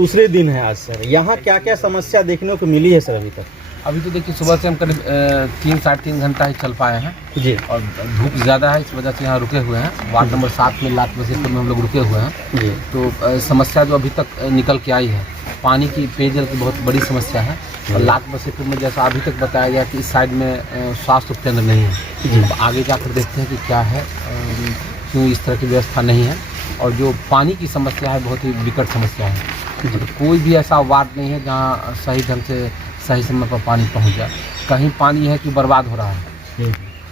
दूसरे दिन है आज सर, यहाँ क्या क्या समस्या देखने को मिली है सर अभी तक? अभी तो देखिए सुबह से हम करीब 3-3.5 घंटा ही चल पाए हैं जी। और धूप ज़्यादा है, इस वजह से यहाँ रुके हुए हैं। वार्ड नंबर 7 में लात बसेपुर में हम लोग रुके हुए हैं जी। तो समस्या जो अभी तक निकल के आई है, पानी की, पेयजल की बहुत बड़ी समस्या है। और लात बसेपुर में जैसा अभी तक बताया गया कि इस साइड में स्वास्थ्य उपकेंद्र नहीं है। तो आगे जाकर देखते हैं कि क्या है, क्यों इस तरह की व्यवस्था नहीं है। और जो पानी की समस्या है बहुत ही विकट समस्या है। तो कोई भी ऐसा वार्ड नहीं है जहाँ सही ढंग से सही समय पर पानी पहुँच जाए। कहीं पानी है कि बर्बाद हो रहा है,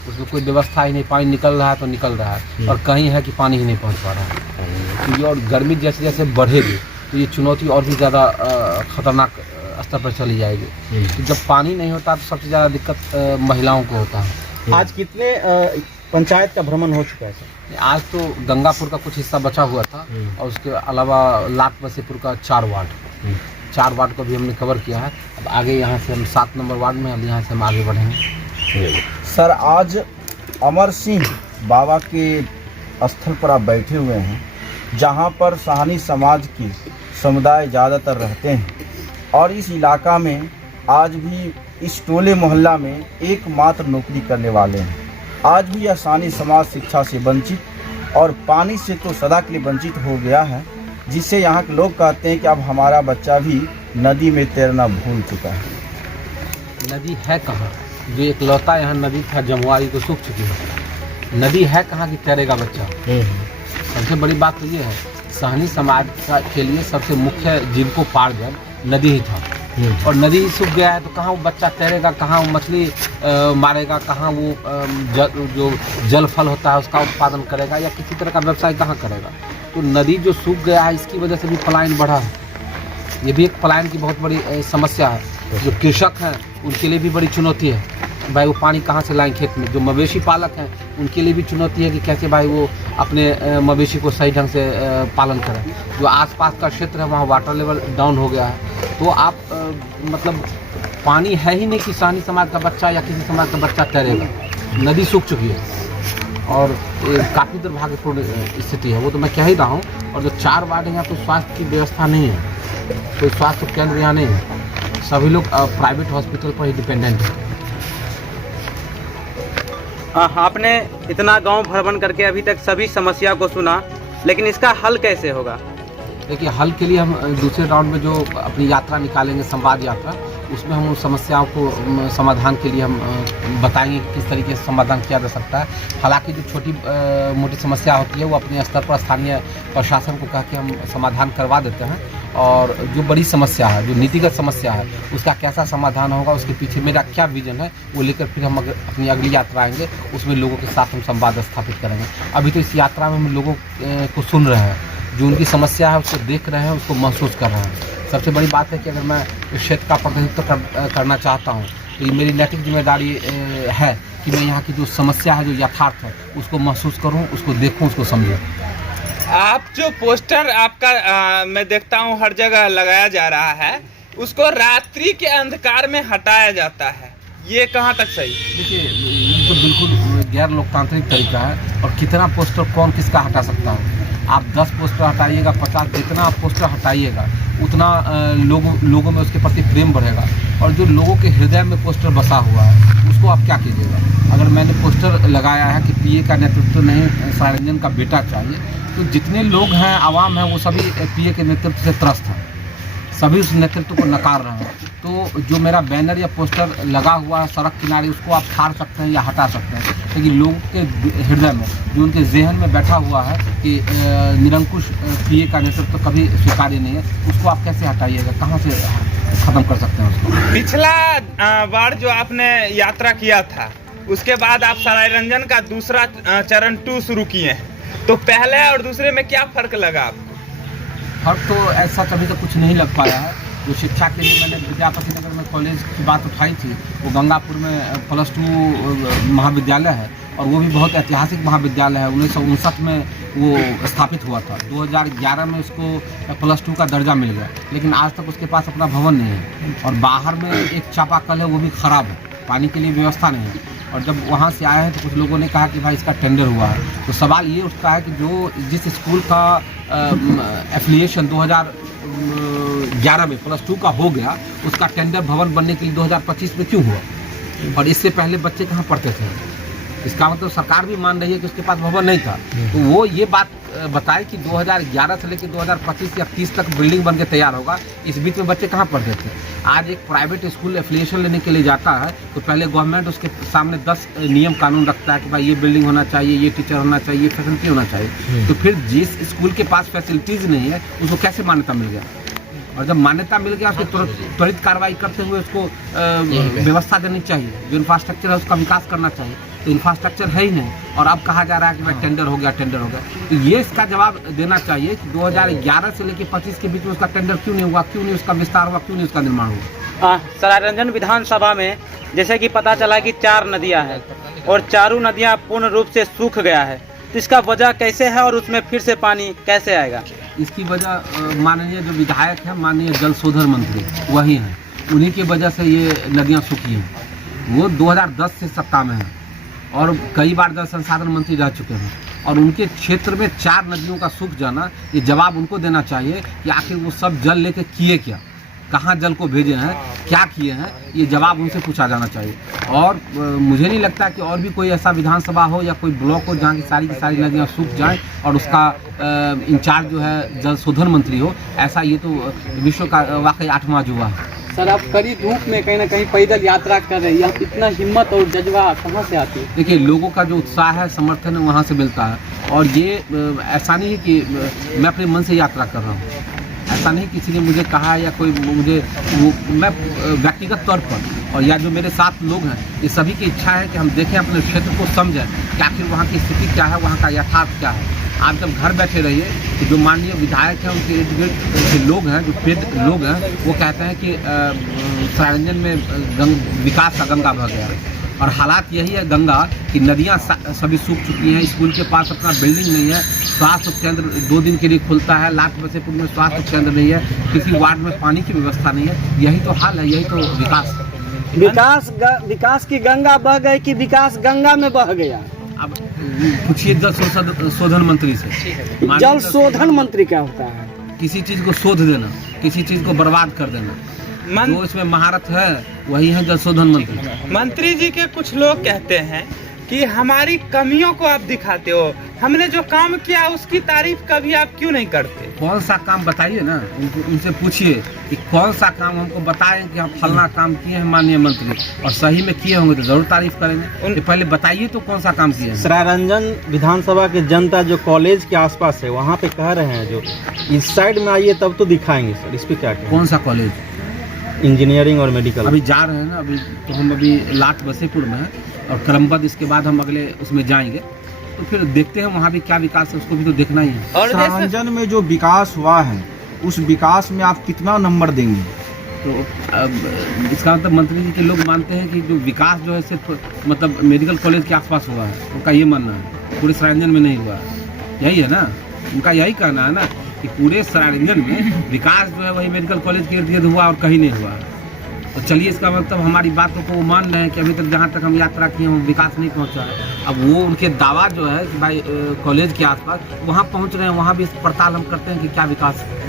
उसमें कोई व्यवस्था ही नहीं, पानी निकल रहा है तो निकल रहा है, और कहीं है कि पानी ही नहीं पहुँच पा रहा है। तो ये और गर्मी जैसे जैसे बढ़ेगी तो ये चुनौती और भी ज़्यादा खतरनाक स्तर पर चली जाएगी। तो जब पानी नहीं होता तो सबसे ज़्यादा दिक्कत महिलाओं को होता है। आज कितने पंचायत का भ्रमण हो चुका है सर? आज तो गंगापुर का कुछ हिस्सा बचा हुआ था और उसके अलावा लात बसेपुर का 4 वार्ड को भी हमने कवर किया है। अब आगे यहाँ से हम 7 नंबर वार्ड में, अब यहाँ से हम आगे बढ़ेंगे। सर, आज अमर सिंह बाबा के स्थल पर आप बैठे हुए हैं, जहाँ पर साहनी समाज की समुदाय ज़्यादातर रहते हैं, और इस इलाका में आज भी इस टोले मोहल्ला में एकमात्र नौकरी करने वाले हैं। आज भी यह साहनी समाज शिक्षा से वंचित और पानी से तो सदा के लिए वंचित हो गया है, जिससे यहाँ के लोग कहते हैं कि अब हमारा बच्चा भी नदी में तैरना भूल चुका है। नदी है कहाँ? जो एक लौता यहाँ नदी था जमुआरी तो सूख चुकी है। नदी है कहाँ कि तैरेगा बच्चा? सबसे बड़ी बात तो ये है, साहनी समाज के लिए सबसे मुख्य जीविकोपार्जन नदी ही था, और नदी ही सूख गया है तो कहाँ वो बच्चा तैरेगा, कहाँ वो मछली मारेगा, कहाँ वो जो जल फल होता है उसका उत्पादन करेगा, या किसी तरह का व्यवसाय कहाँ करेगा। तो नदी जो सूख गया है इसकी वजह से भी पलायन बढ़ा है। ये भी एक पलायन की बहुत बड़ी समस्या है। जो कृषक हैं उनके लिए भी बड़ी चुनौती है, भाई वो पानी कहाँ से लाएं खेत में। जो मवेशी पालक हैं उनके लिए भी चुनौती है कि कैसे भाई वो अपने मवेशी को सही ढंग से पालन करें। जो आसपास का क्षेत्र है वहाँ वाटर लेवल डाउन हो गया है, तो आप मतलब पानी है ही नहीं कि साहनी समाज का बच्चा या किसी समाज का बच्चा तैरेगा। नदी सूख चुकी है और काफ़ी दुर्भाग्यपूर्ण स्थिति है, वो तो मैं कह ही रहा हूँ। और जो 4 वार्ड हैं यहाँ कोई स्वास्थ्य की व्यवस्था नहीं है, कोई स्वास्थ्य केंद्र यहाँ नहीं है, सभी लोग प्राइवेट हॉस्पिटल पर ही डिपेंडेंट हैं। आपने इतना गांव भ्रमण करके अभी तक सभी समस्या को सुना, लेकिन इसका हल कैसे होगा? देखिए, हल के लिए हम दूसरे राउंड में जो अपनी यात्रा निकालेंगे, संवाद यात्रा, उसमें हम उन समस्याओं को समाधान के लिए हम बताएंगे कि किस तरीके से समाधान किया जा सकता है। हालांकि जो छोटी मोटी समस्या होती है वो अपने स्तर पर स्थानीय प्रशासन को कह के हम समाधान करवा देते हैं, और जो बड़ी समस्या है, जो नीतिगत समस्या है, उसका कैसा समाधान होगा, उसके पीछे मेरा क्या विजन है, वो लेकर फिर हम अपनी अगली यात्रा आएंगे, उसमें लोगों के साथ हम संवाद स्थापित करेंगे। अभी तो इस यात्रा में हम लोगों को सुन रहे हैं, जो उनकी समस्या है उसको देख रहे हैं, उसको महसूस कर रहे हैं। सबसे बड़ी बात है कि अगर मैं इस क्षेत्र का प्रतिनिधित्व करना चाहता हूँ तो ये मेरी नैतिक जिम्मेदारी है कि मैं यहाँ की जो समस्या है, जो यथार्थ है, उसको महसूस करूँ, उसको देखूँ, उसको समझूँ। आप जो पोस्टर आपका मैं देखता हूँ हर जगह लगाया जा रहा है, उसको रात्रि के अंधकार में हटाया जाता है, ये कहाँ तक सही? देखिए, ये तो बिल्कुल गैर लोकतांत्रिक तरीका है, और कितना पोस्टर कौन किसका हटा सकता है। आप 10 पोस्टर हटाइएगा, 50, जितना आप पोस्टर हटाइएगा उतना लोगों में उसके प्रति प्रेम बढ़ेगा। और जो लोगों के हृदय में पोस्टर बसा हुआ है उसको आप क्या कीजिएगा। अगर मैंने पोस्टर लगाया है कि पीए का नेतृत्व नहीं, सारंजन का बेटा चाहिए, तो जितने लोग हैं, आवाम है, वो सभी पीए के नेतृत्व से त्रस्त हैं, सभी उस नेतृत्व को नकार रहे हैं। तो जो मेरा बैनर या पोस्टर लगा हुआ है सड़क किनारे, उसको आप फाड़ सकते हैं या हटा सकते हैं, लेकिन लोगों के हृदय में, जो उनके जहन में बैठा हुआ है कि निरंकुश पीए का नेतृत्व कभी स्वीकार्य नहीं है, उसको आप कैसे हटाइएगा, कहाँ से ख़त्म कर सकते हैं उसको। पिछला बार जो आपने यात्रा किया था, उसके बाद आप सारंजन का दूसरा चरण 2 शुरू किए हैं, तो पहले और दूसरे में क्या फ़र्क लगा आपको? फर्क तो ऐसा कभी तो कुछ नहीं लग पाया है। जो शिक्षा के लिए मैंने विद्यापति नगर में कॉलेज की बात उठाई थी, वो गंगापुर में +2 महाविद्यालय है, और वो भी बहुत ऐतिहासिक महाविद्यालय है। 1959 में वो स्थापित हुआ था, 2011 में उसको +2 का दर्जा मिल गया, लेकिन आज तक उसके पास अपना भवन नहीं है, और बाहर में एक चापाकल है, वो भी ख़राब है, पानी के लिए व्यवस्था नहीं है। और जब वहाँ से आए हैं तो कुछ लोगों ने कहा कि भाई इसका टेंडर हुआ है, तो सवाल ये उठता है कि जो जिस स्कूल का एफिलिएशन 2011 में +2 का हो गया, उसका टेंडर भवन बनने के लिए 2025 में क्यों हुआ? और इससे पहले बच्चे कहाँ पढ़ते थे? इसका मतलब सरकार भी मान रही है कि उसके पास भवन नहीं था। तो वो ये बात बताए कि 2011 से लेकर 2025 या 30 तक बिल्डिंग बन के तैयार होगा। इस बीच में बच्चे कहाँ पढ़ते थे? आज एक प्राइवेट स्कूल एफिलिएशन लेने के लिए जाता है तो पहले गवर्नमेंट उसके सामने 10 नियम कानून रखता है कि भाई ये बिल्डिंग होना चाहिए, ये टीचर होना चाहिए, ये फैसिलिटी होना चाहिए। तो फिर जिस स्कूल के पास फैसिलिटीज़ नहीं है उसको कैसे मान्यता मिल गया? और जब मान्यता मिल गया उसकी त्वरित कार्रवाई करते हुए उसको व्यवस्था देनी चाहिए, जो इंफ्रास्ट्रक्चर है उसका विकास करना चाहिए। तो इंफ्रास्ट्रक्चर है ही नहीं और अब कहा जा रहा है कि भाई टेंडर हो गया। तो ये इसका जवाब देना चाहिए कि 2011 से लेकर 25 के बीच में उसका टेंडर क्यों नहीं हुआ, क्यों नहीं उसका विस्तार हुआ, क्यों नहीं उसका निर्माण हुआ। सरायरंजन विधानसभा में जैसे कि पता चला कि 4 नदियाँ हैं और चारों नदियाँ पूर्ण रूप से सूख गया है, तो इसका वजह कैसे है और उसमें फिर से पानी कैसे आएगा? इसकी वजह माननीय जो विधायक हैं, माननीय जल शोधन मंत्री वही हैं, उन्हीं की वजह से ये नदियाँ सूखी हैं। वो 2010 से सत्ता में हैं और कई बार जल संसाधन मंत्री रह चुके हैं और उनके क्षेत्र में 4 नदियों का सूख जाना, ये जवाब उनको देना चाहिए कि आखिर वो सब जल लेके किए क्या, कहाँ जल को भेजे हैं, क्या किए हैं, ये जवाब उनसे पूछा जाना चाहिए। और मुझे नहीं लगता कि और भी कोई ऐसा विधानसभा हो या कोई ब्लॉक हो जहाँ की सारी नदियाँ सूख जाएं और उसका इंचार्ज जो है जल शोधन मंत्री हो। ऐसा ये तो विश्व का वाकई 8वां जुआ है। सर, आप कड़ी धूप में कहीं ना कहीं पैदल यात्रा कर रहे हैं, इतना हिम्मत और जज्बा कहाँ से आती है? देखिए, लोगों का जो उत्साह है, समर्थन है, वहाँ से मिलता है। और ये ऐसा नहीं है कि मैं अपने मन से यात्रा कर रहा हूँ, ऐसा नहीं किसी ने मुझे कहा या कोई मुझे मैं व्यक्तिगत तौर पर और या जो मेरे साथ लोग हैं, ये सभी की इच्छा है कि हम देखें, अपने क्षेत्र को समझें कि आखिर वहाँ की स्थिति क्या है, वहाँ का यथार्थ क्या है। आप जब घर बैठे रहिए तो जो माननीय विधायक हैं, उनके इर्द गिर्द के लोग हैं, जो पेड लोग हैं, वो कहते हैं कि सरायरंजन में विकास का गंगा बह गया है। और हालात यही है गंगा कि नदियाँ सभी सूख चुकी हैं, स्कूल के पास अपना बिल्डिंग नहीं है, स्वास्थ्य केंद्र 2 दिन के लिए खुलता है, लाट बसेपुर में स्वास्थ्य केंद्र नहीं है, किसी वार्ड में पानी की व्यवस्था नहीं है। यही तो हाल है, यही तो विकास है। विकास की गंगा बह गई कि विकास गंगा में बह गया? अब पूछिए जल शोधन मंत्री से। जल शोधन मंत्री क्या होता है? किसी चीज़ को शोध देना, किसी चीज़ को बर्बाद कर देना, जो इसमें महारत है वही है जल शोधन मंत्री। मंत्री जी के कुछ लोग कहते हैं कि हमारी कमियों को आप दिखाते हो, हमने जो काम किया उसकी तारीफ कभी आप क्यों नहीं करते? कौन सा काम बताइए ना, उनसे पूछिए कि कौन सा काम हमको बताएं कि हम फलना काम किए हैं माननीय मंत्री, और सही में किए होंगे तो जरूर तारीफ करेंगे। कि पहले बताइए तो कौन सा काम किए हैं। सरायरंजन विधानसभा के जनता जो कॉलेज के आसपास है वहाँ पे कह रहे हैं, जो इस साइड में आइए तब तो दिखाएंगे सर, इस पे क्या कहें? कौन सा कॉलेज? इंजीनियरिंग और मेडिकल। अभी जा रहे हैं ना, अभी तो हम अभी लाट बसेपुर में हैं और करमबद, इसके बाद हम अगले उसमें जाएंगे, तो फिर देखते हैं वहाँ भी क्या विकास है, उसको भी तो देखना ही है। और सरायरंजन में जो विकास हुआ है उस विकास में आप कितना नंबर देंगे? तो अब इसका मतलब मंत्री जी के लोग मानते हैं कि जो विकास जो है सिर्फ मतलब मेडिकल कॉलेज के आसपास हुआ है, उनका ये मानना है, पूरे सरायरंजन में नहीं हुआ है। यही है ना, उनका यही कहना है ना कि पूरे सरायरंजन में विकास जो है वही मेडिकल कॉलेज के इर्द गिर्द हुआ और कहीं नहीं हुआ है। तो चलिए, इसका मतलब हमारी बातों को वो मान रहे हैं कि अभी तक जहाँ तक हम यात्रा किए हैं विकास नहीं पहुँचा है। अब वो उनके दावा जो है कि भाई कॉलेज के आसपास वहाँ पहुँच रहे हैं, वहाँ भी पड़ताल हम करते हैं कि क्या विकास है।